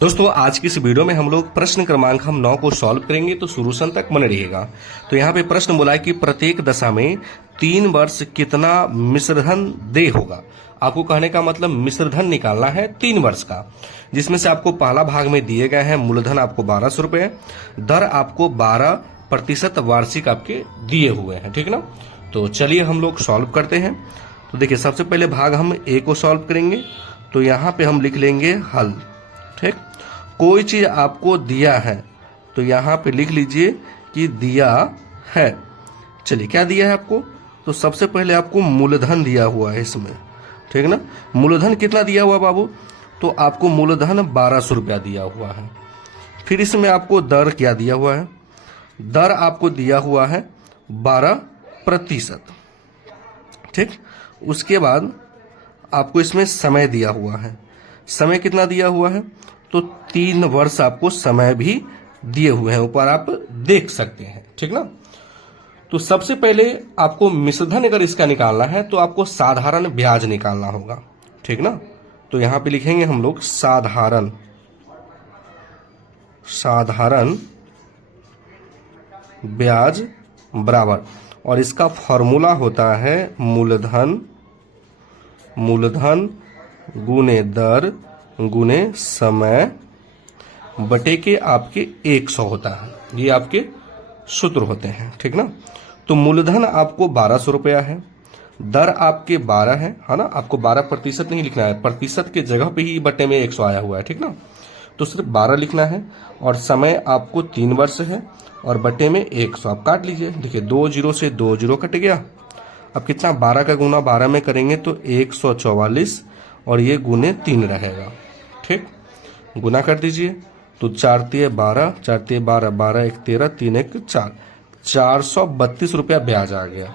दोस्तों आज की इस वीडियो में हम लोग प्रश्न क्रमांक 9 को सॉल्व करेंगे, तो शुरू तक बने रहिएगा। तो यहाँ पे प्रश्न बोला है कि प्रत्येक दशा में 3 वर्ष कितना मिश्रधन दे होगा। आपको कहने का मतलब मिश्रधन निकालना है 3 वर्ष का, जिसमें से आपको पहला भाग में दिए गए हैं मूलधन आपको 1200 रुपये, दर आपको 12% वार्षिक आपके दिए हुए हैं, ठीक ना। तो चलिए हम लोग सॉल्व करते हैं। तो देखिए सबसे पहले भाग हम ए को सॉल्व करेंगे। तो यहाँ पे हम लिख लेंगे हल, ठीक। कोई चीज आपको दिया है तो यहां पे लिख लीजिए कि दिया है। चलिए क्या दिया है आपको, तो सबसे पहले आपको मूलधन दिया हुआ है इसमें, ठीक ना। मूलधन कितना दिया हुआ बाबू, तो आपको मूलधन 1200 रुपया दिया हुआ है। फिर इसमें आपको दर क्या दिया हुआ है, दर आपको दिया हुआ है 12%, ठीक। उसके बाद आपको इसमें समय दिया हुआ है, समय कितना दिया हुआ है, तो 3 वर्ष आपको समय भी दिए हुए हैं, ऊपर आप देख सकते हैं, ठीक ना। तो सबसे पहले आपको मिश्रधन अगर इसका निकालना है तो आपको साधारण ब्याज निकालना होगा, ठीक ना। तो यहां पे लिखेंगे हम लोग साधारण ब्याज बराबर, और इसका फॉर्मूला होता है मूलधन गुने दर गुने समय बटे के आपके 100 होता है। ये आपके सूत्र होते हैं, ठीक ना। तो मूलधन आपको 1200 रुपया है, दर आपके 12 है ना। आपको 12% नहीं लिखना है, प्रतिशत के जगह पे ही बटे में 100 आया हुआ है, ठीक ना। तो सिर्फ 12 लिखना है, और समय आपको 3 वर्ष है, और बटे में 100 आप काट लीजिए। देखिए 2 जीरो से 2 जीरो कट गया। अब कितना, 12 का गुना 12 में करेंगे तो 144, और ये गुने 3 रहेगा, ठीक। गुना कर दीजिए तो 4 तिये 12, 4 तिये 12, 12 1 13, 3 1 4, 432 रुपया ब्याज आ गया।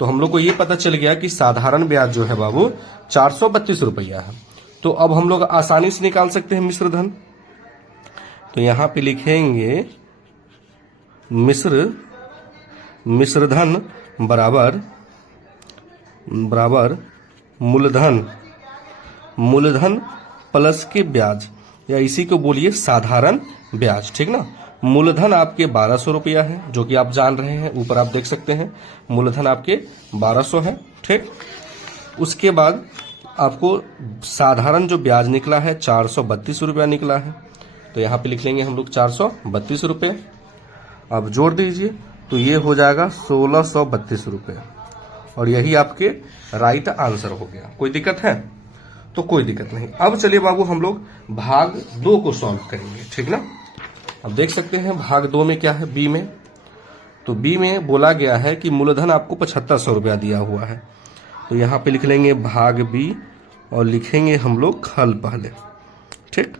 तो हम लोग को ये पता चल गया कि साधारण ब्याज जो है बाबू 432 रुपया है। तो अब हम लोग आसानी से निकाल सकते हैं मिश्रधन। तो यहां पे लिखेंगे मिश्रधन बराबर मूलधन प्लस के ब्याज, या इसी को बोलिए साधारण ब्याज, ठीक ना। मूलधन आपके 1200 रुपया है, जो कि आप जान रहे हैं, ऊपर आप देख सकते हैं मूलधन आपके 1200 है, ठीक। उसके बाद आपको साधारण जो ब्याज निकला है 432 रुपया निकला है। तो यहाँ पे लिख लेंगे हम लोग 432 रुपये। अब जोड़ दीजिए तो ये हो जाएगा 1632 रुपये, और यही आपके राइट आंसर हो गया। कोई दिक्कत है, तो कोई दिक्कत नहीं। अब चलिए बाबू हम लोग भाग 2 को सॉल्व करेंगे, ठीक ना। अब देख सकते हैं भाग 2 में क्या है, बी में। तो बी में बोला गया है कि मूलधन आपको 7500 रुपया दिया हुआ है। तो यहाँ पे लिख लेंगे भाग बी, और लिखेंगे हम लोग हल पहले, ठीक।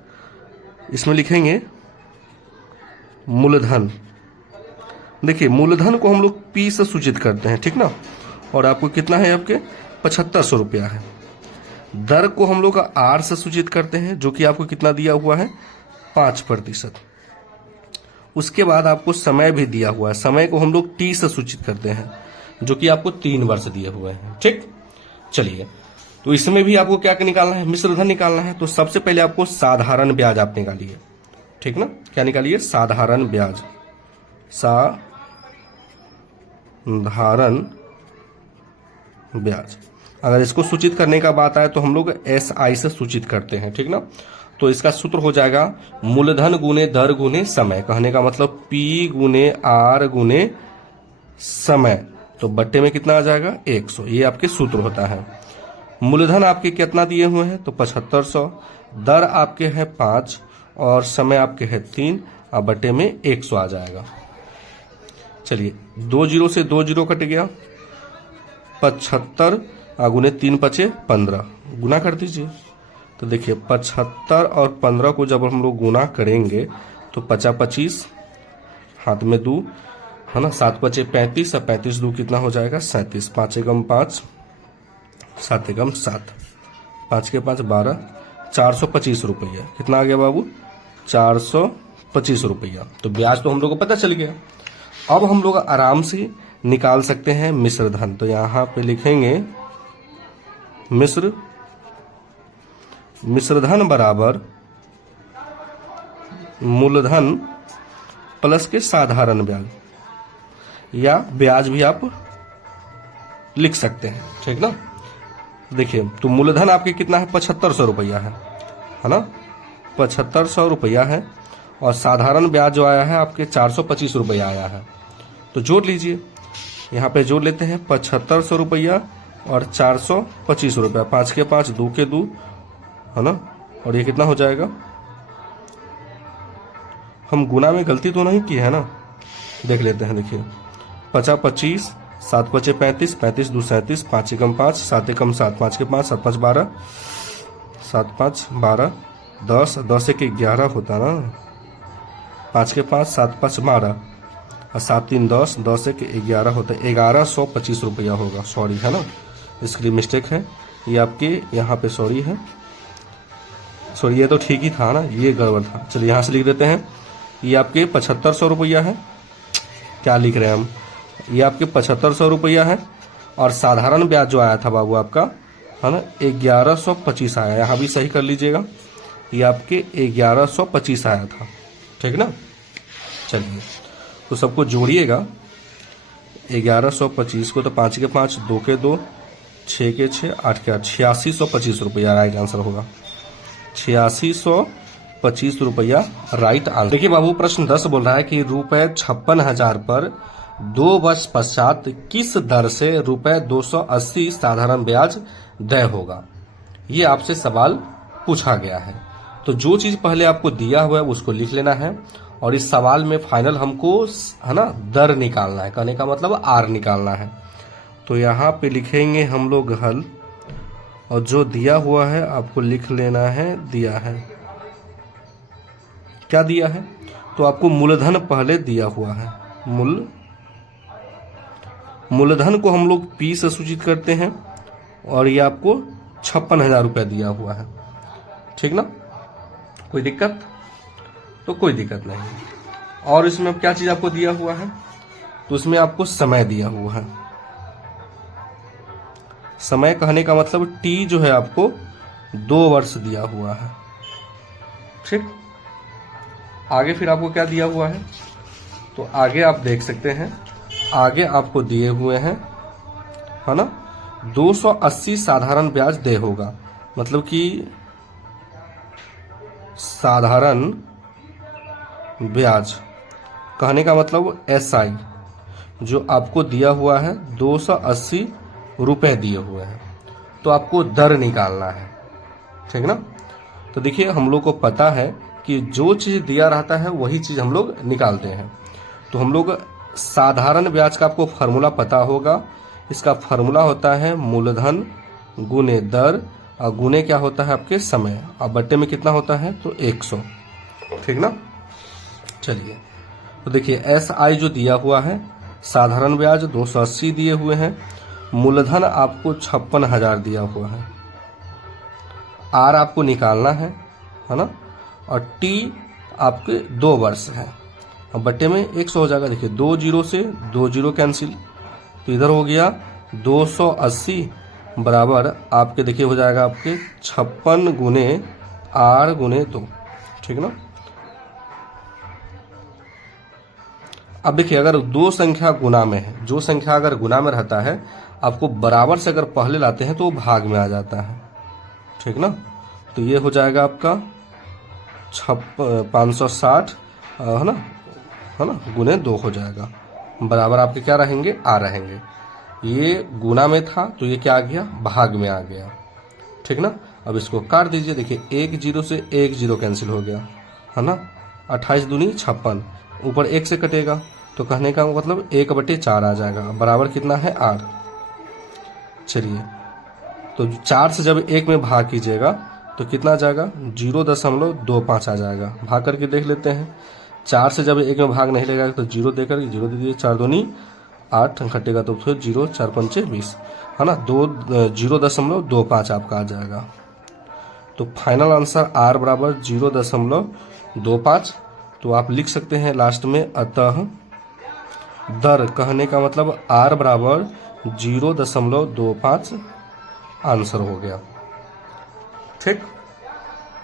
इसमें लिखेंगे मूलधन। देखिए मूलधन को हम लोग पी से सूचित करते हैं, ठीक ना। और आपको कितना है, आपके 7500 रुपया है। दर को हम लोग आर से सूचित करते हैं, जो कि आपको कितना दिया हुआ है, 5%। उसके बाद आपको समय भी दिया हुआ है, समय को हम लोग टी से सूचित करते हैं, जो कि आपको 3 वर्ष दिए हुए हैं, ठीक। चलिए तो इसमें भी आपको क्या निकालना है, मिश्रधन निकालना है। तो सबसे पहले आपको साधारण ब्याज आप निकालिए, ठीक ना। क्या निकालिए, साधारण ब्याज, साधारण ब्याज। अगर इसको सूचित करने का बात आए तो हम लोग SI से सूचित करते हैं, ठीक ना। तो इसका सूत्र हो जाएगा मूलधन गुने दर गुने समय, कहने का मतलब P गुने R गुने समय, तो बट्टे में कितना आ जाएगा, 100। ये आपके सूत्र होता है। मूलधन आपके कितना दिए हुए हैं, तो 7500, दर आपके है 5, और समय आपके है 3, और बट्टे में 100 आ जाएगा। चलिए 2 जीरो से 2 जीरो कट गया, 75 गुने 3 पचे 15, गुना कर दीजिए। तो देखिए 75 और 15 को जब हम लोग गुना करेंगे तो 50 25, हाथ में 2 है ना, 7 पचे 35, और 35 2 कितना हो जाएगा, 37, 5 एकम 5, 7 एकम 7, 5 के 5 12, 425 रुपया। कितना आ गया बाबू, 425 रुपया। तो ब्याज तो हम लोग को पता चल गया। अब हम लोग आराम से निकाल सकते हैं मिश्रधन। तो यहाँ पे लिखेंगे मिश्रधन बराबर मूलधन प्लस के साधारण ब्याज, या ब्याज भी आप लिख सकते हैं, ठीक ना। देखिए तो मूलधन आपके कितना है, 7500 रुपया है ना, 7500 रुपया है, और साधारण ब्याज जो आया है आपके 425 रुपया आया है। तो जोड़ लीजिए, यहाँ पे जोड़ लेते हैं 7500 रुपया और 425 रुपया, 5 के 5 2 के 2 है ना, और ये कितना हो जाएगा, हम गुना में गलती तो नहीं की है ना, देख लेते हैं। देखिए 50 25, 7 5 35, 35 2 37, 5 एकम 5, 7 एकम 7, 5 के 5, 7 5 12, 7 5 12, 10, 10 1 11 होता ना, 5 के 5, 7 5 12 और 7 3 10, 10 1 11 होता है, 1125 रुपया होगा, सॉरी है ना, इसकी मिस्टेक है, ये आपके यहाँ पे सॉरी है, सॉरी ये तो ठीक ही था ना, ये गड़बड़ था। चलिए यहाँ से लिख देते हैं, ये आपके 7500 रुपया है, क्या लिख रहे हैं हम, ये आपके 7500 रुपया है, और साधारण ब्याज जो आया था बाबू आपका है ना 1125 आया, यहाँ भी सही कर लीजिएगा, ये आपके 1125 आया था, ठीक ना। चलिए तो सबको जोड़िएगा, 1125 को तो 5 के 5 2 के 2, 6 के 6 8 के 8, 8625 रुपया राइट आंसर होगा, 8625 रुपया राइट आंसर। देखिए बाबू प्रश्न 10 बोल रहा है कि रुपए 56,000 पर 2 वर्ष पश्चात किस दर से रुपए 280 साधारण ब्याज तय होगा, ये आपसे सवाल पूछा गया है। तो जो चीज पहले आपको दिया हुआ है उसको लिख लेना है, और इस सवाल में फाइनल हमको है ना दर निकालना है, कहने का मतलब आर निकालना है। तो यहाँ पे लिखेंगे हम लोग हल, और जो दिया हुआ है आपको लिख लेना है, दिया है क्या दिया है, तो आपको मूलधन पहले दिया हुआ है, मूलधन को हम लोग पी से सूचित करते हैं, और ये आपको 56,000 रुपया दिया हुआ है, ठीक ना। कोई दिक्कत, तो कोई दिक्कत नहीं। और इसमें क्या चीज आपको दिया हुआ है, तो इसमें आपको समय दिया हुआ है, समय कहने का मतलब टी जो है आपको 2 वर्ष दिया हुआ है, ठीक। आगे फिर आपको क्या दिया हुआ है, तो आगे आप देख सकते हैं, आगे आपको दिए हुए हैं है ना 280 साधारण ब्याज दे होगा, मतलब कि साधारण ब्याज कहने का मतलब एसआई जो आपको दिया हुआ है 280 रुपए दिए हुए हैं, तो आपको दर निकालना है, ठीक ना। तो देखिए हम लोग को पता है कि जो चीज दिया रहता है वही चीज हम लोग निकालते हैं। तो हम लोग साधारण ब्याज का आपको फार्मूला पता होगा, इसका फार्मूला होता है मूलधन गुने दर और गुने क्या होता है आपके समय, और बट्टे में कितना होता है तो 100, ठीक ना। चलिए तो देखिए एस आई जो दिया हुआ है, साधारण ब्याज 280 दिए हुए हैं, मूलधन आपको 56,000 दिया हुआ है, आर आपको निकालना है ना, और टी आपके 2 वर्ष है, और बट्टे में 100 हो जाएगा। देखिए 2 जीरो से 2 जीरो कैंसिल, तो इधर हो गया 280 बराबर आपके देखिए हो जाएगा आपके 56 गुने आर गुने 2, ठीक ना। अब देखिए अगर दो संख्या गुना में है, जो संख्या अगर गुना में रहता है आपको बराबर से अगर पहले लाते हैं तो वो भाग में आ जाता है, ठीक ना। तो ये हो जाएगा आपका 560 है ना गुने 2 हो जाएगा, बराबर आपके क्या रहेंगे आ रहेंगे। ये गुना में था तो ये क्या आ गया भाग में आ गया, ठीक ना। अब इसको काट दीजिए, देखिए 1 जीरो से 1 जीरो कैंसिल हो गया है ना, 28 दूनी 56, ऊपर 1 से कटेगा तो कहने का मतलब 1/4 आ जाएगा, बराबर कितना है 8। चलिए तो 4 से जब 1 में भाग कीजिएगा तो कितना आ जाएगा 0.25 आ जाएगा। भाग करके देख लेते हैं, 4 से जब 1 में भाग नहीं लगेगा तो 0 देकर 0 दे दीजिए, 4 दूनी 8 घटेगा तो फिर 0 4 5 20 है ना, 0.25 आपका आ जाएगा। तो फाइनल आंसर आर बराबर 0.25, तो आप लिख सकते हैं लास्ट में अतः दर कहने का मतलब आर बराबर 0.25 आंसर हो गया, ठीक।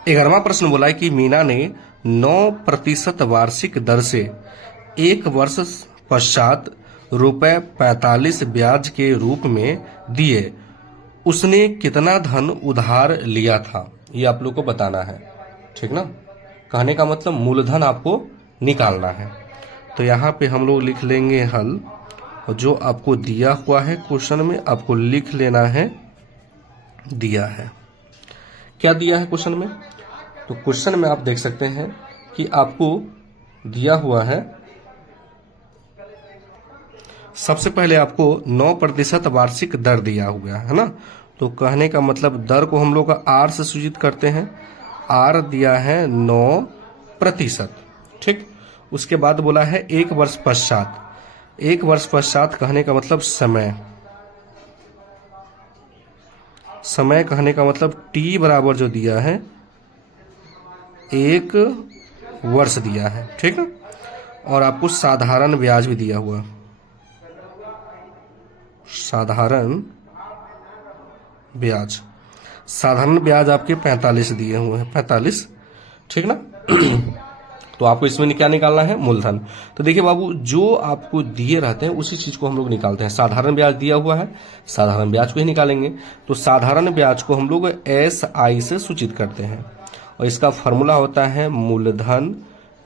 11वां प्रश्न बोला है कि मीना ने 9% वार्षिक दर से 1 वर्ष पश्चात ₹45 ब्याज के रूप में दिए, उसने कितना धन उधार लिया था, ये आप लोग को बताना है। ठीक ना, कहने का मतलब मूलधन आपको निकालना है। तो यहाँ पे हम लोग लिख लेंगे हल, और जो आपको दिया हुआ है क्वेश्चन में आपको लिख लेना है दिया है। क्या दिया है क्वेश्चन में? तो क्वेश्चन में आप देख सकते हैं कि आपको दिया हुआ है, सबसे पहले आपको 9% वार्षिक दर दिया हुआ है ना। तो कहने का मतलब दर को हम लोग का आर से सूचित करते हैं। आर दिया है 9%। ठीक, उसके बाद बोला है 1 वर्ष पश्चात। 1 वर्ष पश्चात कहने का मतलब समय। समय कहने का मतलब टी बराबर जो दिया है 1 वर्ष दिया है। ठीक है, और आपको साधारण ब्याज भी दिया हुआ, साधारण ब्याज। साधारण ब्याज आपके 45 दिए हुए हैं, 45। ठीक ना। तो आपको इसमें क्या निकालना है? मूलधन। तो देखिए बाबू, जो आपको दिए रहते हैं उसी चीज को हम लोग निकालते हैं। साधारण ब्याज दिया हुआ है, साधारण ब्याज को ही निकालेंगे। तो साधारण ब्याज को हम लोग SI से सूचित करते हैं, और इसका फॉर्मूला होता है मूलधन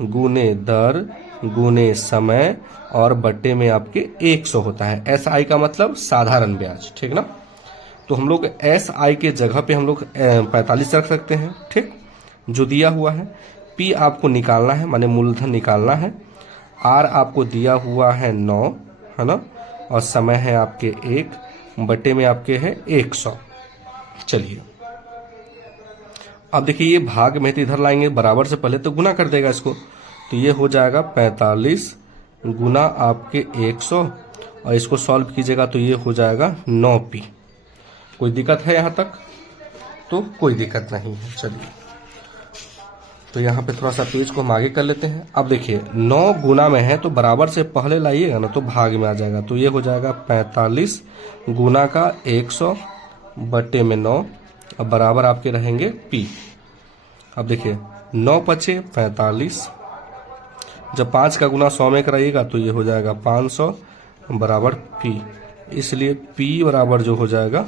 गुने दर गुने समय और बट्टे में आपके 100 होता है। SI का मतलब साधारण ब्याज। ठीक ना। तो हम लोग SI के जगह पे हम लोग 45 रख सकते हैं। ठीक, जो दिया हुआ है। P आपको निकालना है, माने मूलधन निकालना है। R आपको दिया हुआ है 9, है ना, और समय है आपके 1, बटे में आपके है 100। चलिए अब देखिए, ये भाग में तो इधर लाएंगे, बराबर से पहले तो गुना कर देगा इसको। तो ये हो जाएगा 45 गुना आपके 100, और इसको सॉल्व कीजिएगा तो ये हो जाएगा 9P। कोई दिक्कत है यहाँ तक? तो कोई दिक्कत नहीं है। चलिए, तो यहाँ पे थोड़ा सा पेज को हम आगे कर लेते हैं। अब देखिए 9 गुना में है तो बराबर से पहले लाइएगा ना तो भाग में आ जाएगा। तो ये हो जाएगा 45 गुना का 100 बट्टे में 9, अब बराबर आपके रहेंगे P। अब देखिए 9 पचे 45, जब 5 का गुना 100 में कराइएगा तो ये हो जाएगा 500 बराबर P। इसलिए P बराबर जो हो जाएगा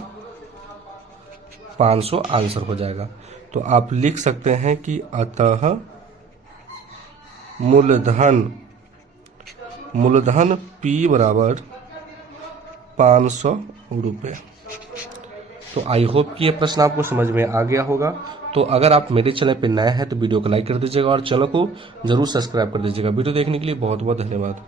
500 आंसर हो जाएगा। तो आप लिख सकते हैं कि अतः मूलधन P बराबर 500 रुपये। तो आई होप कि ये प्रश्न आपको समझ में आ गया होगा। तो अगर आप मेरे चैनल पे नए हैं तो वीडियो को लाइक कर दीजिएगा और चैनल को जरूर सब्सक्राइब कर दीजिएगा। वीडियो देखने के लिए बहुत बहुत धन्यवाद।